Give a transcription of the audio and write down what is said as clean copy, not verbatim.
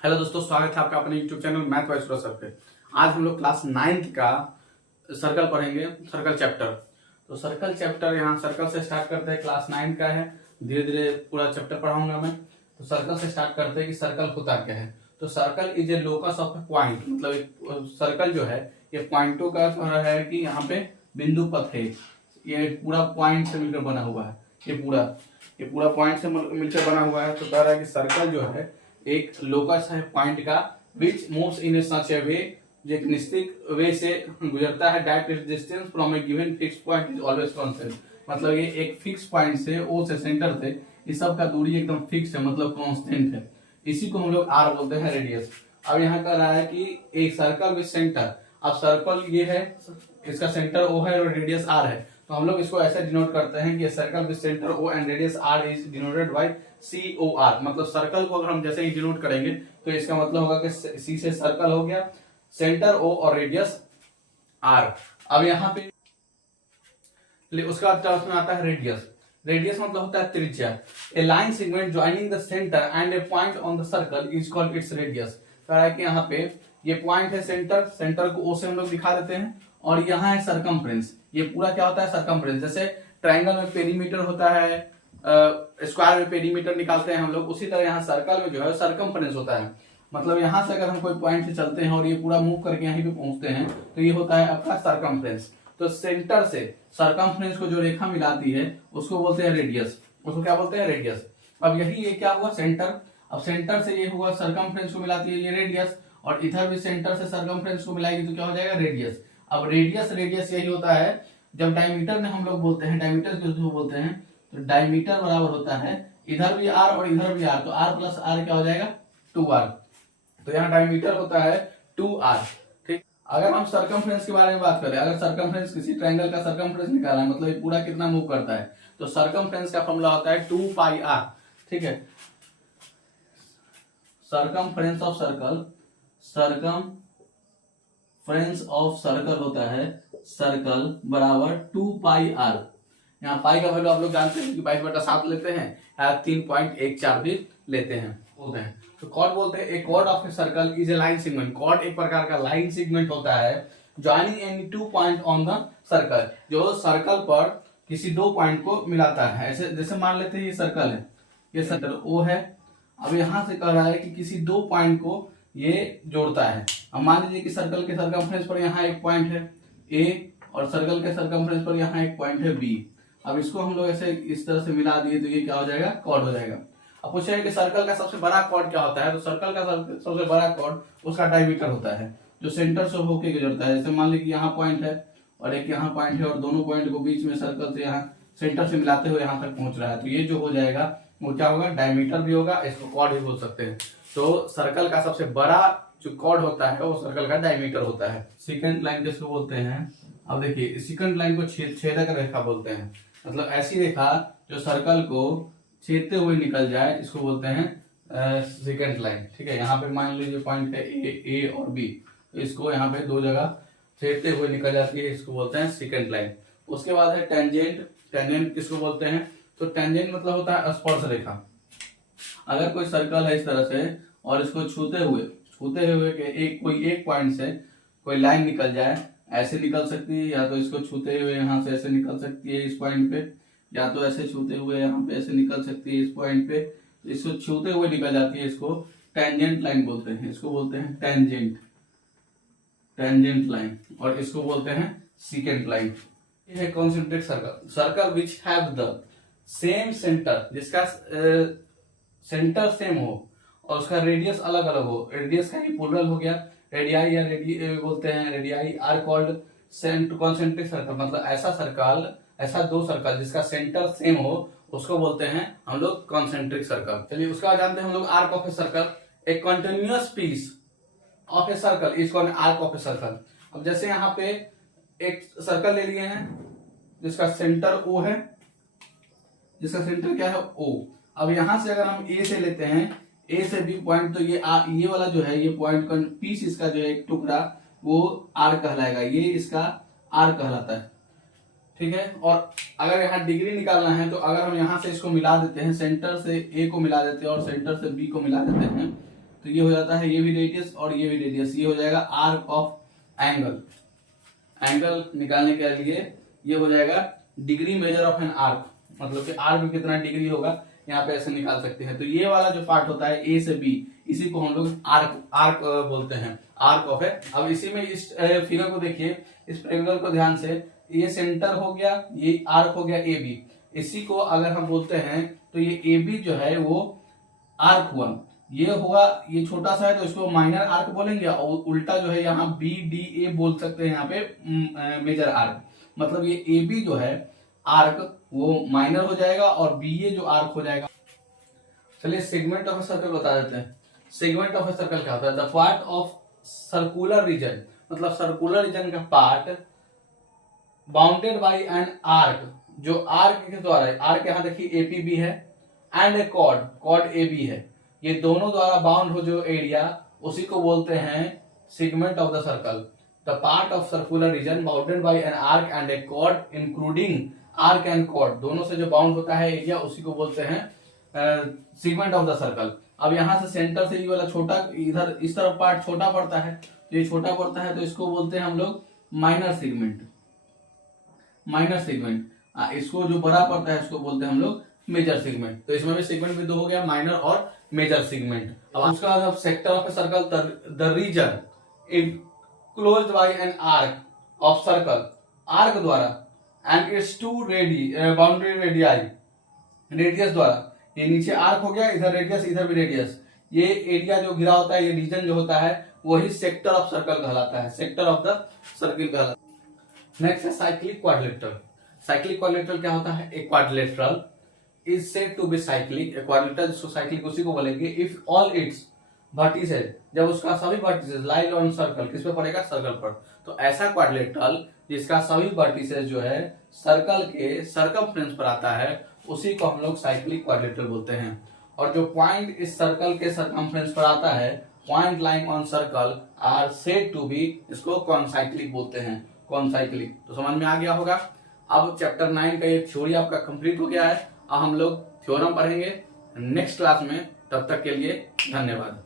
Hello दोस्तों, स्वागत है आपका अपने यूट्यूब चैनल मैथ बाय सूरज सर पे। आज हम लोग क्लास 9th का सर्कल पढ़ेंगे, सर्कल चैप्टर। तो सर्कल चैप्टर यहाँ सर्कल से स्टार्ट करते हैं, क्लास 9 का है। धीरे धीरे पूरा चैप्टर पढ़ाऊंगा मैं। तो सर्कल से स्टार्ट करते हैं कि सर्कल होता क्या है। तो circle is A locus of A point, मतलब एक सर्कल जो है ये पॉइंटों का है कि यहाँ पे बिंदु पथ है। ये पूरा पॉइंट से मिलकर बना हुआ है। ये पूरा पॉइंट से मिलकर बना हुआ है। तो कह रहा है कि सर्कल जो है एक लोकस है पॉइंट का, विच मूव्स इन ए सच ए वे, जो एक निश्चित वे से गुजरता है, that is distance from A given fix point is always constant. मतलब ये एक फिक्स पॉइंट से, ओ से सेंटर से, इस सब का दूरी एकदम फिक्स है, मतलब कांस्टेंट है। इसी को हम लोग आर बोलते हैं, रेडियस। अब यहाँ कह रहा है कि एक सर्कल विद सेंटर। अब सर्कल ये है, इसका सेंटर ओ है और रेडियस आर है। तो हम लोग इसको ऐसे डिनोट करते हैं कि circle with centre O and radius R is denoted by COR। मतलब सर्कल को अगर हम जैसे ही डिनोट करेंगे तो इसका मतलब होगा कि C से सर्कल हो गया, सेंटर O और रेडियस R। अब यहाँ पे उसका टर्म्स में आता है रेडियस। रेडियस मतलब होता है त्रिज्या। A line segment joining the centre and a point on the circle is called it's radius. कह रहा है कि यहाँ पे ये पॉइंट है सेंटर को O से हम लोग दिखा देते हैं, और यहाँ है सरकमफ्रेंस। ये पूरा क्या होता है, सरकमफ्रेंस। जैसे ट्राइंगल में पेरीमीटर होता है, स्क्वायर में पेरीमीटर निकालते हैं हम लोग, उसी तरह यहाँ सर्कल में जो है सरकमफ्रेंस होता है। मतलब यहाँ से अगर हम कोई पॉइंट से चलते हैं और ये पूरा मूव करके यहीं पे पहुंचते हैं तो ये होता है आपका सरकमफ्रेंस। तो सेंटर से सरकमफ्रेंस को जो रेखा मिलाती है उसको बोलते हैं रेडियस। उसको क्या बोलते हैं, रेडियस। अब यही ये क्या हुआ, सेंटर। अब सेंटर से ये हुआ सरकमफ्रेंस को मिलाती है ये रेडियस, और इधर भी सेंटर से सरकमफ्रेंस को मिलाएगी तो क्या हो जाएगा, रेडियस। अब रेडियस यही होता है। जब डायमीटर में हम लोग बोलते हैं, डायमीटर किसको बोलते हैं, तो डायमीटर बराबर होता है इधर भी आर और इधर भी आर, तो आर प्लस आर क्या हो जाएगा, 2r। तो यहाँ डायमीटर होता है 2r। ठीक। अगर हम सरकमफ्रेंस के बारे में बात करें, अगर सरकमफ्रेंस किसी ट्रायंगल का सरकमफ्रेंस निकालना है, मतलब ये पूरा कितना मूव करता है, तो सरकमफ्रेंस का फॉर्मूला होता है 2πr। ठीक है, circumference of circle, circumference of circle होता है सर्कल बराबर 2πr। यहाँ पाई का वैल्यू आप लोग जानते हैं कि 22/7 लेते हैं या 3.14 भी लेते हैं, बोलते हैं। तो कॉर्ड बोलते हैं, a chord of a circle is a line segment. Chord एक प्रकार का लाइन सेगमेंट होता है joining any 2 point on the circle, जो सर्कल पर किसी 2 पॉइंट को मिलाता है। ऐसे जैसे मान लेते हैं ये सर्कल है, ये सर्कल O है। अब यहाँ से कह रहा है कि किसी 2 पॉइंट को ये जोड़ता है। अब मान लीजिए कि सर्कल के सरकमफ्रेंस पर यहाँ एक पॉइंट है A, और सर्कल के सरकमफ्रेंस पर यहाँ एक पॉइंट है B। अब इसको हम लोग ऐसे इस तरह से मिला दिए तो ये क्या हो जाएगा, कॉर्ड हो जाएगा। अब पूछे कि सर्कल का सबसे बड़ा कॉर्ड क्या होता है, तो सर्कल का सबसे बड़ा कॉर्ड उसका डायमीटर होता है, जो सेंटर से होके गुजरता है। जैसे मान लीजिए कि यहाँ पॉइंट है और एक यहाँ पॉइंट है, और दोनों पॉइंट को बीच में सर्कल से यहाँ सेंटर से मिलाते हुए यहाँ तक पहुंच रहा है, तो ये जो हो जाएगा वो क्या होगा, डायमीटर भी होगा, इसको कॉर्ड भी बोल सकते हैं। तो सर्कल का सबसे बड़ा जो कॉर्ड होता है वो सर्कल का डायमीटर होता है। सेकंड लाइन जिसको बोलते हैं, अब देखिए सेकंड लाइन को छेदक रेखा बोलते हैं। मतलब ऐसी रेखा जो सर्कल को छेदते हुए निकल जाए, इसको बोलते हैं सेकंड लाइन। ठीक है, यहाँ पे मान लीजिए पॉइंट है ए और बी, तो इसको यहाँ पे 2 जगह छेदते हुए निकल जाती है, इसको बोलते हैं सेकंड लाइन। उसके बाद है टेंजेंट। टेंजेंट किसको बोलते हैं, तो टेंजेंट मतलब होता है स्पर्श रेखा। अगर कोई सर्कल है इस तरह से और इसको छूते हुए कोई एक पॉइंट से कोई लाइन निकल जाए, ऐसे निकल सकती है, या तो इसको छूते हुए यहाँ से ऐसे निकल सकती है इस पॉइंट पे, या तो ऐसे छूते हुए यहाँ पे ऐसे निकल सकती है इस पॉइंट पे। इसको छूते हुए निकल जाती है, इसको टेंजेंट लाइन बोलते हैं। इसको बोलते हैं टेंजेंट लाइन, और इसको बोलते हैं सेकंड लाइन। ये है concentric circle which have the same centre, जिसका सेंटर सेम हो और उसका रेडियस अलग अलग हो। रेडियस का ही प्लूरल हो गया, रेडियाई या बोलते हैं radii are called concentric circle. मतलब ऐसा 2 सर्कल जिसका सेंटर सेम हो उसको बोलते हैं हम लोग कॉन्सेंट्रिक सर्कल। चलिए उसका बाद जानते हैं हम लोग arc of a circle. A continuous piece of a circle is called arc of a circle. अब जैसे यहाँ पे एक सर्कल ले लिए हैं जिसका सेंटर O है, जिसका सेंटर क्या है, O। अब यहां से अगर हम A से लेते हैं, A से B पॉइंट, तो ये वाला जो है, ये पॉइंट का पीस, इसका जो है एक टुकड़ा, वो R कहलाएगा, ये इसका R कहलाता है। ठीक है, और अगर यहाँ डिग्री निकालना है तो अगर हम यहाँ से इसको मिला देते हैं, सेंटर से A को मिला देते हैं और सेंटर से B को मिला देते हैं, तो ये हो जाता है ये भी रेडियस और ये भी रेडियस, ये हो जाएगा आर्क ऑफ एंगल। एंगल निकालने के लिए ये हो जाएगा degree measure of an arc, मतलब कि आर्क में कितना डिग्री होगा यहाँ पे ऐसे निकाल सकते हैं। तो ये वाला जो पार्ट होता है ए से बी, इसी को हम लोग आर्क बोलते हैं, आर्क ऑफ है। अब इसी में इस फिगर को देखिए, इस ट्रायंगल को ध्यान से, ये सेंटर हो गया, ये आर्क हो गया ए बी। इसी को अगर हम बोलते हैं तो ये ए बी जो है वो आर्क हुआ, ये हुआ, ये छोटा सा है तो इसको माइनर आर्क बोलेंगे, और उल्टा जो है यहाँ बी डी ए बोल सकते हैं यहाँ पे मेजर आर्क। मतलब ये ए बी जो है आर्क वो माइनर हो जाएगा और बी ए जो आर्क हो जाएगा। चलिए सेगमेंट ऑफ ए सर्कल बता देते हैं। सेगमेंट ऑफ ए सर्कल क्या होता है? The part of circular reason, मतलब सर्कुलर रीजन का part bounded by an arc, जो आर्क के द्वारा, आर्क यहाँ देखिए एपीबी है एंड ए कॉर्ड एबी है, ये दोनों द्वारा बाउंड हो जो एरिया, उसी को बोलते हैं segment of the circle. The part of circular region bounded by an arc and a chord including arc and chord, दोनों से जो बाउंड होता है एरिया, उसी को बोलते हैं सेगमेंट ऑफ द सर्कल। अब यहां से सेंटर से ये वाला छोटा, इधर इस तरफ पार्ट छोटा पड़ता है, तो ये छोटा पड़ता है तो इसको बोलते हैं हम लोग माइनर सेगमेंट। माइनर सेगमेंट, इसको जो बड़ा पड़ता है इसको बोलते हैं हम लोग मेजर सेगमेंट। तो इसमें भी सेगमेंट भी दो हो गया, माइनर और मेजर सेगमेंट। अब उसका बाद sector of a circle, the region enclosed by an arc of circle, arc द्वारा, and its two boundary radii, radius द्वारा। ये नीचे आर्क हो गया, इधर रेडियस, इधर भी रेडियस, ये एरिया जो घिरा होता है, ये रीजन जो होता है, वही सेक्टर ऑफ सर्कल कहलाता है, सेक्टर ऑफ द सर्किल कहलाता है। नेक्स्ट है साइक्लिक क्वाड्रिलेटरल। साइक्लिक क्वाड्रिलेटरल क्या होता है? A quadrilateral is said to be cyclic, a quadrilateral जिसको साइक्लिक उसी को बोलेंगे, इफ ऑल इट्स वर्टिसेस, जब उसका सभी वर्टिसेस लाई ऑन सर्कल, किस पे पड़ेगा? सर्कल पर। तो ऐसा क्वाड्रिलेटरल जिसका सभी वर्टिसेस जो है सर्कल के सर्कमफ्रेंस पर आता है, उसी को हम लोग साइक्लिक क्वाड्रिलेटरल बोलते हैं। और जो पॉइंट इस सर्कल के सर्कमफ्रेंस पर आता है, point lying on circle are said to be, इसको कॉनसाइक्लिक बोलते हैं, कॉनसाइक्लिक। तो समझ में आ गया होगा। अब चैप्टर 9 का ये थ्योरी आपका कंप्लीट हो गया है। अब हम लोग थ्योरम पढ़ेंगे नेक्स्ट क्लास में, तब तक के लिए धन्यवाद।